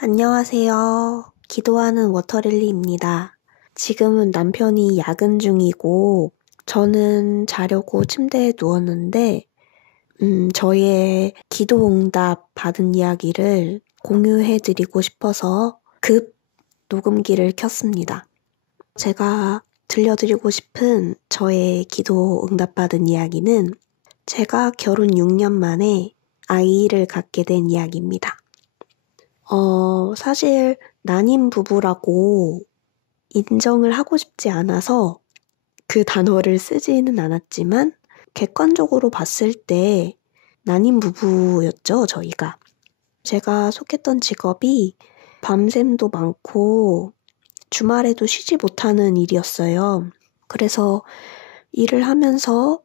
안녕하세요. 기도하는 워터릴리입니다. 지금은 남편이 야근 중이고 저는 자려고 침대에 누웠는데 저의 기도 응답 받은 이야기를 공유해드리고 싶어서 급 녹음기를 켰습니다. 제가 들려드리고 싶은 저의 기도 응답 받은 이야기는 제가 결혼 6년 만에 아이를 갖게 된 이야기입니다. 사실 난임 부부라고 인정을 하고 싶지 않아서 그 단어를 쓰지는 않았지만 객관적으로 봤을 때 난임 부부였죠, 저희가. 제가 속했던 직업이 밤샘도 많고 주말에도 쉬지 못하는 일이었어요. 그래서 일을 하면서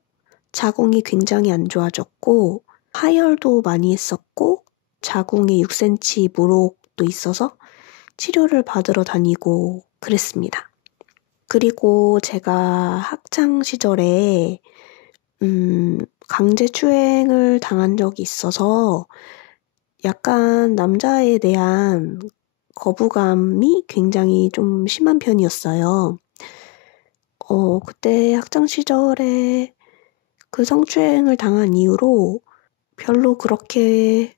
자궁이 굉장히 안 좋아졌고 하혈도 많이 했었고 자궁에 6cm 물혹도 있어서 치료를 받으러 다니고 그랬습니다. 그리고 제가 학창 시절에 강제 추행을 당한 적이 있어서 약간 남자에 대한 거부감이 굉장히 좀 심한 편이었어요. 그때 학창 시절에 그 성추행을 당한 이후로 별로 그렇게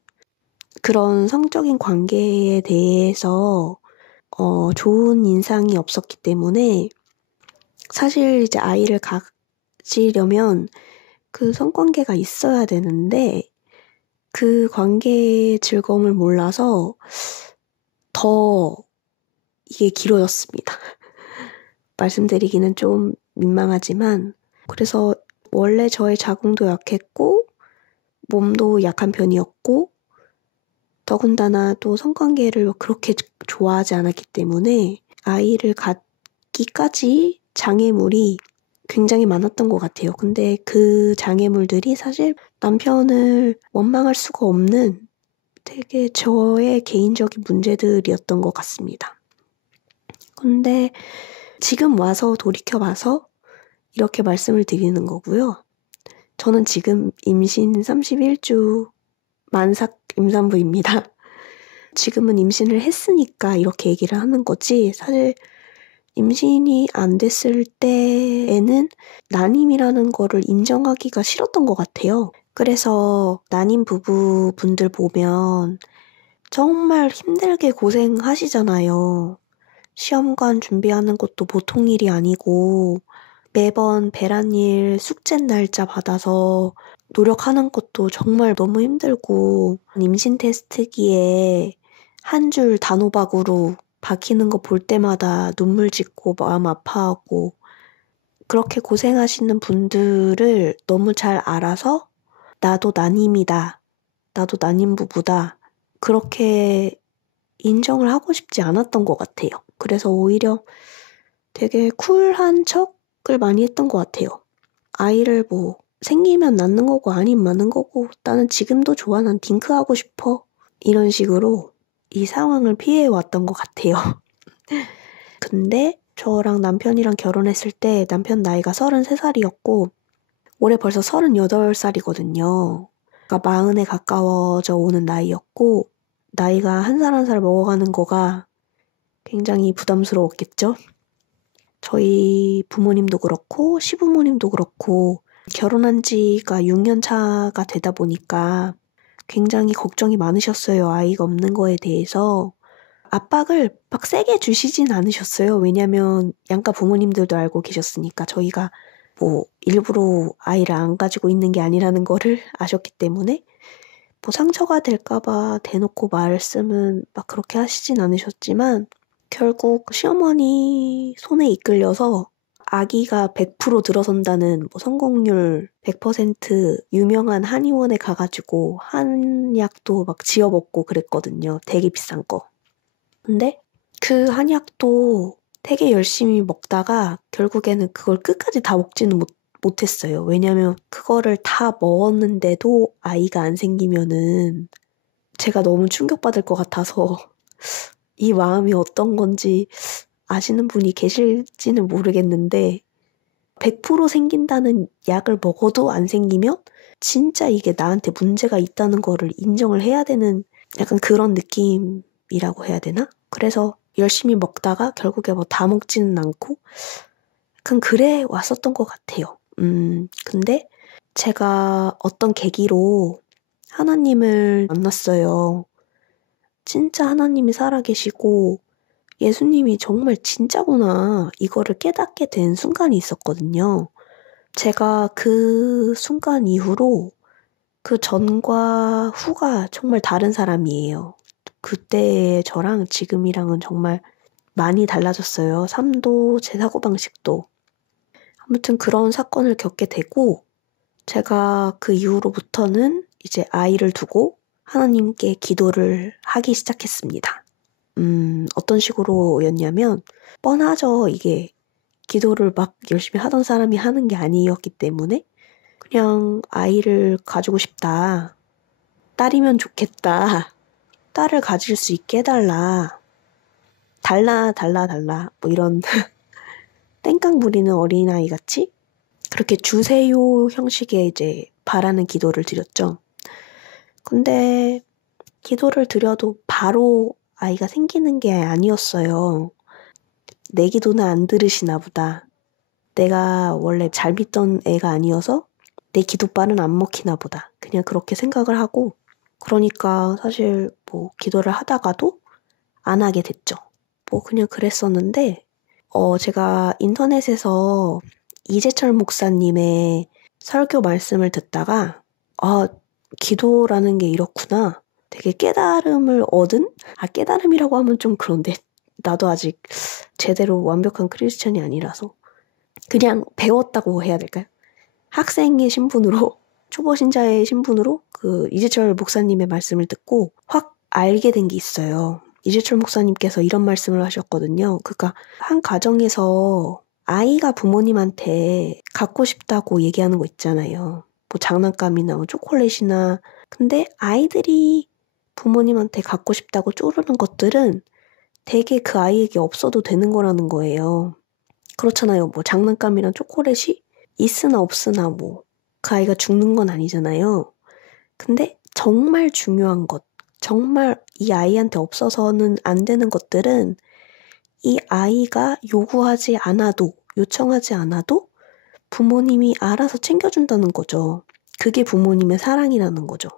그런 성적인 관계에 대해서 좋은 인상이 없었기 때문에 사실 이제 아이를 가지려면 그 성관계가 있어야 되는데 그 관계의 즐거움을 몰라서 더 이게 길어졌습니다. 말씀드리기는 좀 민망하지만 그래서 원래 저의 자궁도 약했고 몸도 약한 편이었고 더군다나 또 성관계를 그렇게 좋아하지 않았기 때문에 아이를 갖기까지 장애물이 굉장히 많았던 것 같아요. 근데 그 장애물들이 사실 남편을 원망할 수가 없는 되게 저의 개인적인 문제들이었던 것 같습니다. 근데 지금 와서 돌이켜봐서 이렇게 말씀을 드리는 거고요. 저는 지금 임신 31주 만삭 임산부입니다. 지금은 임신을 했으니까 이렇게 얘기를 하는 거지 사실 임신이 안 됐을 때에는 난임이라는 거를 인정하기가 싫었던 것 같아요. 그래서 난임 부부분들 보면 정말 힘들게 고생하시잖아요. 시험관 준비하는 것도 보통 일이 아니고 매번 배란일 숙제 날짜 받아서 노력하는 것도 정말 너무 힘들고 임신 테스트기에 한 줄 단호박으로 박히는 거 볼 때마다 눈물 짓고 마음 아파하고 그렇게 고생하시는 분들을 너무 잘 알아서 나도 난임이다. 나도 난임 부부다. 그렇게 인정을 하고 싶지 않았던 것 같아요. 그래서 오히려 되게 쿨한 척을 많이 했던 것 같아요. 아이를 뭐 생기면 낳는 거고 아니면 마는 거고 나는 지금도 좋아. 난 딩크하고 싶어. 이런 식으로 이 상황을 피해왔던 것 같아요. 근데 저랑 남편이랑 결혼했을 때 남편 나이가 33살이었고 올해 벌써 38살이거든요. 그러니까 40에 가까워져 오는 나이였고 나이가 한 살 한 살 먹어가는 거가 굉장히 부담스러웠겠죠. 저희 부모님도 그렇고 시부모님도 그렇고 결혼한 지가 6년 차가 되다 보니까 굉장히 걱정이 많으셨어요. 아이가 없는 거에 대해서. 압박을 막 세게 주시진 않으셨어요. 왜냐면 양가 부모님들도 알고 계셨으니까 저희가 뭐 일부러 아이를 안 가지고 있는 게 아니라는 거를 아셨기 때문에 뭐 상처가 될까봐 대놓고 말씀은 막 그렇게 하시진 않으셨지만 결국 시어머니 손에 이끌려서 아기가 100% 들어선다는 뭐 성공률 100% 유명한 한의원에 가가지고 한약도 막 지어 먹고 그랬거든요. 되게 비싼 거. 근데 그 한약도 되게 열심히 먹다가 결국에는 그걸 끝까지 다 먹지는 못했어요. 왜냐면 그거를 다 먹었는데도 아이가 안 생기면은 제가 너무 충격받을 것 같아서 이 마음이 어떤 건지 아시는 분이 계실지는 모르겠는데 100% 생긴다는 약을 먹어도 안 생기면 진짜 이게 나한테 문제가 있다는 거를 인정을 해야 되는 약간 그런 느낌이었어요. 부담이라고 해야 되나? 그래서 열심히 먹다가 결국에 뭐 다 먹지는 않고 그냥 그래 왔었던 것 같아요. 근데 제가 어떤 계기로 하나님을 만났어요. 진짜 하나님이 살아계시고 예수님이 정말 진짜구나 이거를 깨닫게 된 순간이 있었거든요. 제가 그 순간 이후로 그 전과 후가 정말 다른 사람이에요. 그때의 저랑 지금이랑은 정말 많이 달라졌어요. 삶도 제 사고방식도. 아무튼 그런 사건을 겪게 되고 제가 그 이후로부터는 이제 아이를 두고 하나님께 기도를 하기 시작했습니다. 어떤 식으로였냐면 뻔하죠. 이게 기도를 막 열심히 하던 사람이 하는 게 아니었기 때문에 그냥 아이를 가지고 싶다. 딸이면 좋겠다. 딸을 가질 수 있게 해달라. 달라. 뭐 이런 땡깡 부리는 어린아이 같이 그렇게 주세요 형식의 이제 바라는 기도를 드렸죠. 근데 기도를 드려도 바로 아이가 생기는 게 아니었어요. 내 기도는 안 들으시나 보다. 내가 원래 잘 믿던 애가 아니어서 내 기도빨은 안 먹히나 보다. 그냥 그렇게 생각을 하고 그러니까 사실 뭐 기도를 하다가도 안 하게 됐죠. 뭐 그냥 그랬었는데 제가 인터넷에서 이재철 목사님의 설교 말씀을 듣다가 기도라는 게 이렇구나. 되게 깨달음을 얻은? 깨달음이라고 하면 좀 그런데 나도 아직 제대로 완벽한 크리스천이 아니라서 그냥 배웠다고 해야 될까요? 학생의 신분으로 초보 신자의 신분으로 그 이재철 목사님의 말씀을 듣고 확 알게 된 게 있어요. 이재철 목사님께서 이런 말씀을 하셨거든요. 그러니까 한 가정에서 아이가 부모님한테 갖고 싶다고 얘기하는 거 있잖아요. 뭐 장난감이나 뭐 초콜릿이나. 근데 아이들이 부모님한테 갖고 싶다고 쪼르는 것들은 되게 그 아이에게 없어도 되는 거라는 거예요. 그렇잖아요. 뭐 장난감이랑 초콜릿이 있으나 없으나 뭐 그 아이가 죽는 건 아니잖아요. 근데 정말 중요한 것, 정말 이 아이한테 없어서는 안 되는 것들은 이 아이가 요구하지 않아도, 요청하지 않아도 부모님이 알아서 챙겨준다는 거죠. 그게 부모님의 사랑이라는 거죠.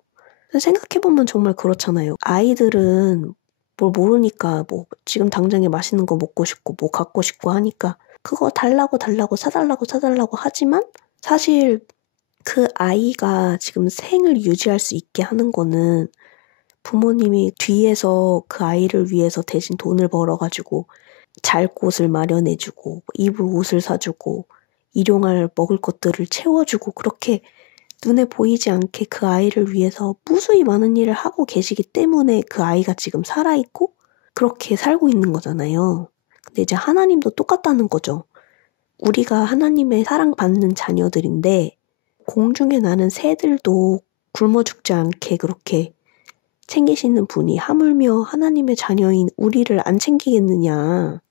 생각해보면 정말 그렇잖아요. 아이들은 뭘 모르니까 뭐 지금 당장에 맛있는 거 먹고 싶고 뭐 갖고 싶고 하니까 그거 달라고 사달라고 하지만 사실 그 아이가 지금 생을 유지할 수 있게 하는 거는 부모님이 뒤에서 그 아이를 위해서 대신 돈을 벌어가지고 잘 곳을 마련해주고 입을 옷을 사주고 일용할 먹을 것들을 채워주고 그렇게 눈에 보이지 않게 그 아이를 위해서 무수히 많은 일을 하고 계시기 때문에 그 아이가 지금 살아있고 그렇게 살고 있는 거잖아요. 근데 이제 하나님도 똑같다는 거죠. 우리가 하나님의 사랑받는 자녀들인데 공중에 나는 새들도 굶어 죽지 않게 그렇게 챙기시는 분이 하물며 하나님의 자녀인 우리를 안 챙기겠느냐.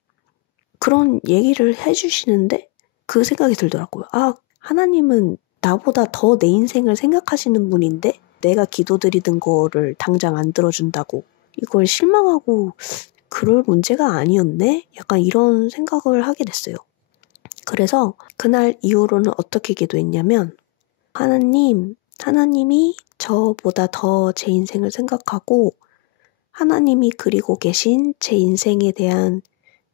그런 얘기를 해주시는데 그 생각이 들더라고요. 하나님은 나보다 더 내 인생을 생각하시는 분인데 내가 기도드리던 거를 당장 안 들어준다고 이걸 실망하고 그럴 문제가 아니었네? 약간 이런 생각을 하게 됐어요. 그래서 그날 이후로는 어떻게 기도했냐면 하나님이 저보다 더 제 인생을 생각하고 하나님이 그리고 계신 제 인생에 대한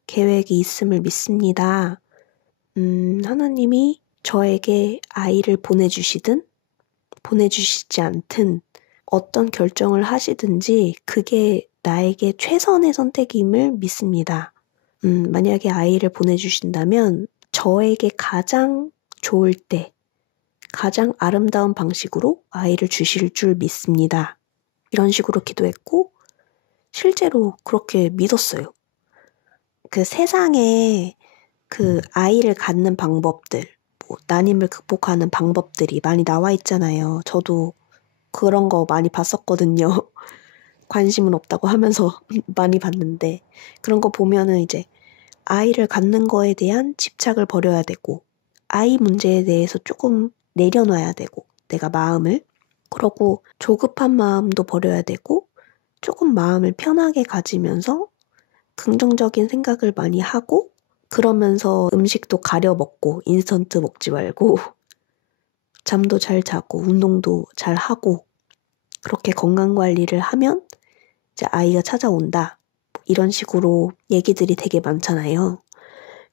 계획이 있음을 믿습니다. 하나님이 저에게 아이를 보내주시든 보내주시지 않든 어떤 결정을 하시든지 그게 나에게 최선의 선택임을 믿습니다. 만약에 아이를 보내주신다면 저에게 가장 좋을 때 가장 아름다운 방식으로 아이를 주실 줄 믿습니다. 이런 식으로 기도했고 실제로 그렇게 믿었어요. 그 세상에 그 아이를 갖는 방법들, 뭐 난임을 극복하는 방법들이 많이 나와 있잖아요. 저도 그런 거 많이 봤었거든요. 관심은 없다고 하면서 많이 봤는데 그런 거 보면은 이제 아이를 갖는 거에 대한 집착을 버려야 되고 아이 문제에 대해서 조금 내려놔야 되고 내가 마음을 그러고 조급한 마음도 버려야 되고 조금 마음을 편하게 가지면서 긍정적인 생각을 많이 하고 그러면서 음식도 가려 먹고 인스턴트 먹지 말고 잠도 잘 자고 운동도 잘 하고 그렇게 건강 관리를 하면 이제 아이가 찾아온다. 이런 식으로 얘기들이 되게 많잖아요.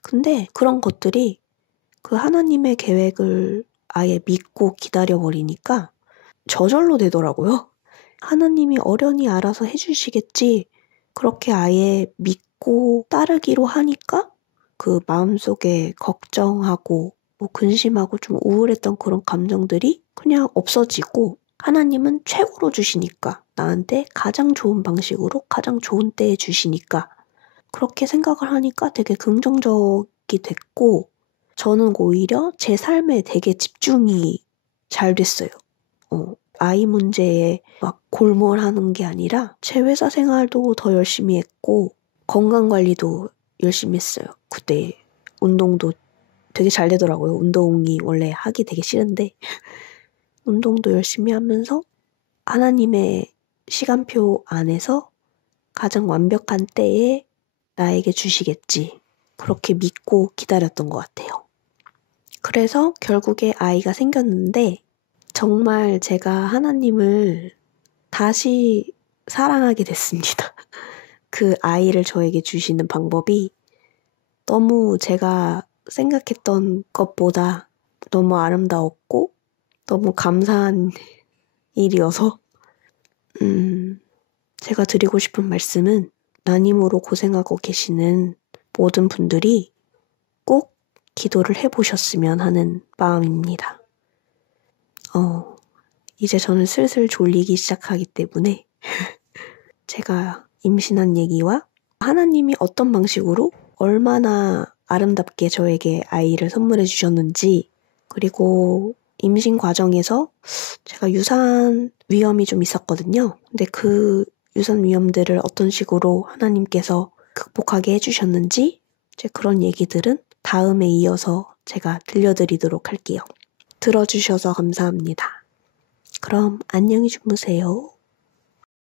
근데 그런 것들이 그 하나님의 계획을 아예 믿고 기다려버리니까 저절로 되더라고요. 하나님이 어련히 알아서 해주시겠지. 그렇게 아예 믿고 따르기로 하니까 그 마음속에 걱정하고 뭐 근심하고 좀 우울했던 그런 감정들이 그냥 없어지고 하나님은 최고로 주시니까 나한테 가장 좋은 방식으로 가장 좋은 때에 주시니까 그렇게 생각을 하니까 되게 긍정적이 됐고 저는 오히려 제 삶에 되게 집중이 잘 됐어요. 아이 문제에 막 골몰하는 게 아니라 제 회사 생활도 더 열심히 했고 건강 관리도 열심히 했어요. 그때 운동도 되게 잘 되더라고요. 운동이 원래 하기 되게 싫은데 운동도 열심히 하면서 하나님의 시간표 안에서 가장 완벽한 때에 나에게 주시겠지. 그렇게 믿고 기다렸던 것 같아요. 그래서 결국에 아이가 생겼는데 정말 제가 하나님을 다시 사랑하게 됐습니다. 그 아이를 저에게 주시는 방법이 너무 제가 생각했던 것보다 너무 아름다웠고 너무 감사한 일이어서 제가 드리고 싶은 말씀은 난임으로 고생하고 계시는 모든 분들이 꼭 기도를 해보셨으면 하는 마음입니다. 이제 저는 슬슬 졸리기 시작하기 때문에 제가 임신한 얘기와 하나님이 어떤 방식으로 얼마나 아름답게 저에게 아이를 선물해 주셨는지 그리고 임신 과정에서 제가 유산 위험이 좀 있었거든요. 근데 그 유산 위험들을 어떤 식으로 하나님께서 극복하게 해주셨는지 이제 그런 얘기들은 다음에 이어서 제가 들려드리도록 할게요. 들어주셔서 감사합니다. 그럼 안녕히 주무세요.